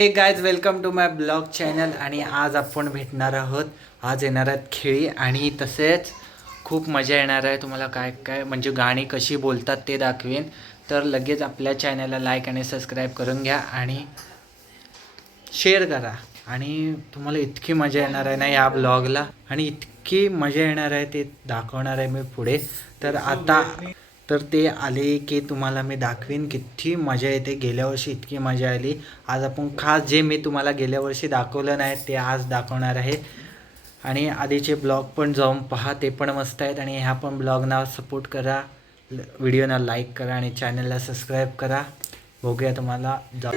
Hey guys welcome to my blog channel आणि आज आपण भेटणार आहोत. आज येणार आहेत खेळी आणि तसेच खूप मजा येणार आहे. तुम्हाला काय काय म्हणजे गाणी कशी बोलतात ते दाखवेन. तर लगेच आपल्या चॅनलला लाईक आणि सबस्क्राईब करून घ्या आणि शेअर करा. आणि तुम्हाला इतकी मजा येणार आहे ना या ब्लॉगला आणि इतकी मजा येणार आहे ते दाखवणार आहे मी पुढे. तर आता तर ते आले की तुम्हाला मी दाखवीन. किती मजा येते. गेल्या वर्षी इतकी मजा आली. आज आपण खास जे मी तुम्हाला गेल्या वर्षी दाखवलं नाही ते आज दाखवणार आहे. आणि आधीचे ब्लॉग पण जाऊन पहा. ते पण मस्त आहेत. आणि ह्या पण ब्लॉगना सपोर्ट करा. व्हिडिओना लाईक करा आणि चॅनलला सबस्क्राईब करा. बघूया तुम्हाला. जा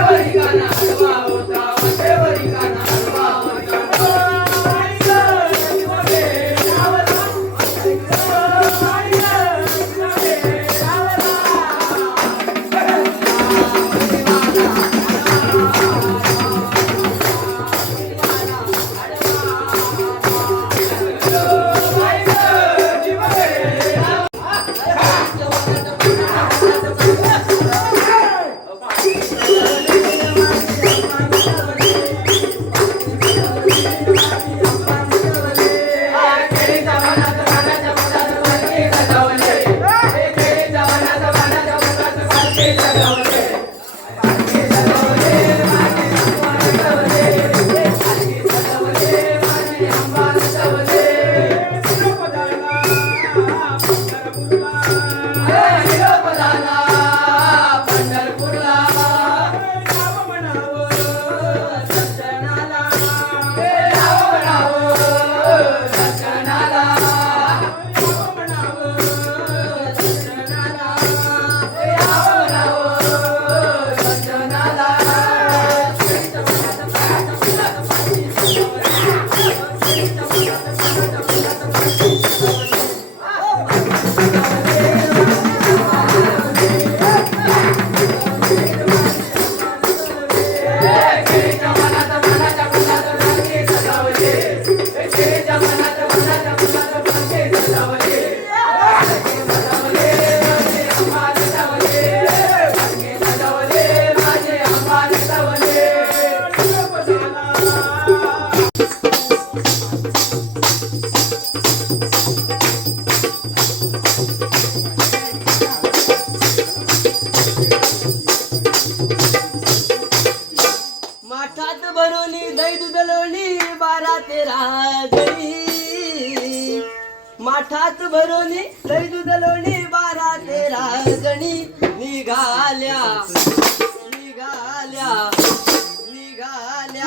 Yeah. It's माठात भरवली दही दूध लोणी बारा तेरा जणी निघाल्या निघाल्या निघाल्या.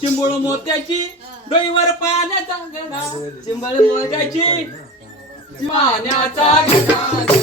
चिंबूळ मोत्याची डोईवर पाण्याचा गडा. चिंबळ मोत्याची त्याची पाण्याचा गडा.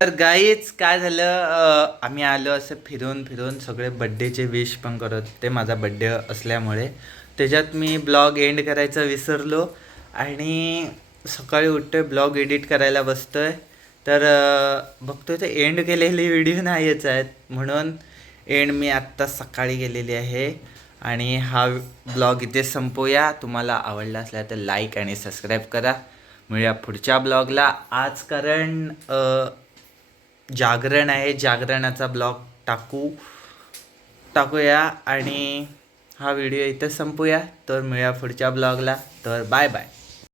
तर गाईच काय झालं? आम्ही आलो असं फिरून फिरून सगळे बड्डेचे विश पण करत होते माझा बड्डे असल्यामुळे. त्याच्यात मी ब्लॉग एंड करायचं विसरलो आणि सकाळी उठतोय ब्लॉग एडिट करायला बसतोय. तर बघतोय ते एंड केलेले व्हिडिओ नाहीच आहेत. म्हणून एंड मी आत्ता सकाळी केलेली आहे. आणि हा ब्लॉग इथे संपवूया तुम्हाला आवडला असला तर लाईक आणि सबस्क्राईब करा. मिळूया पुढच्या ब्लॉगला आज कारण जागरण आहे जागरणाचा ब्लॉग टाकू टाकूया आणि हा व्हिडिओ इथं संपूया. तर मिळूया पुढच्या ब्लॉगला तर बाय बाय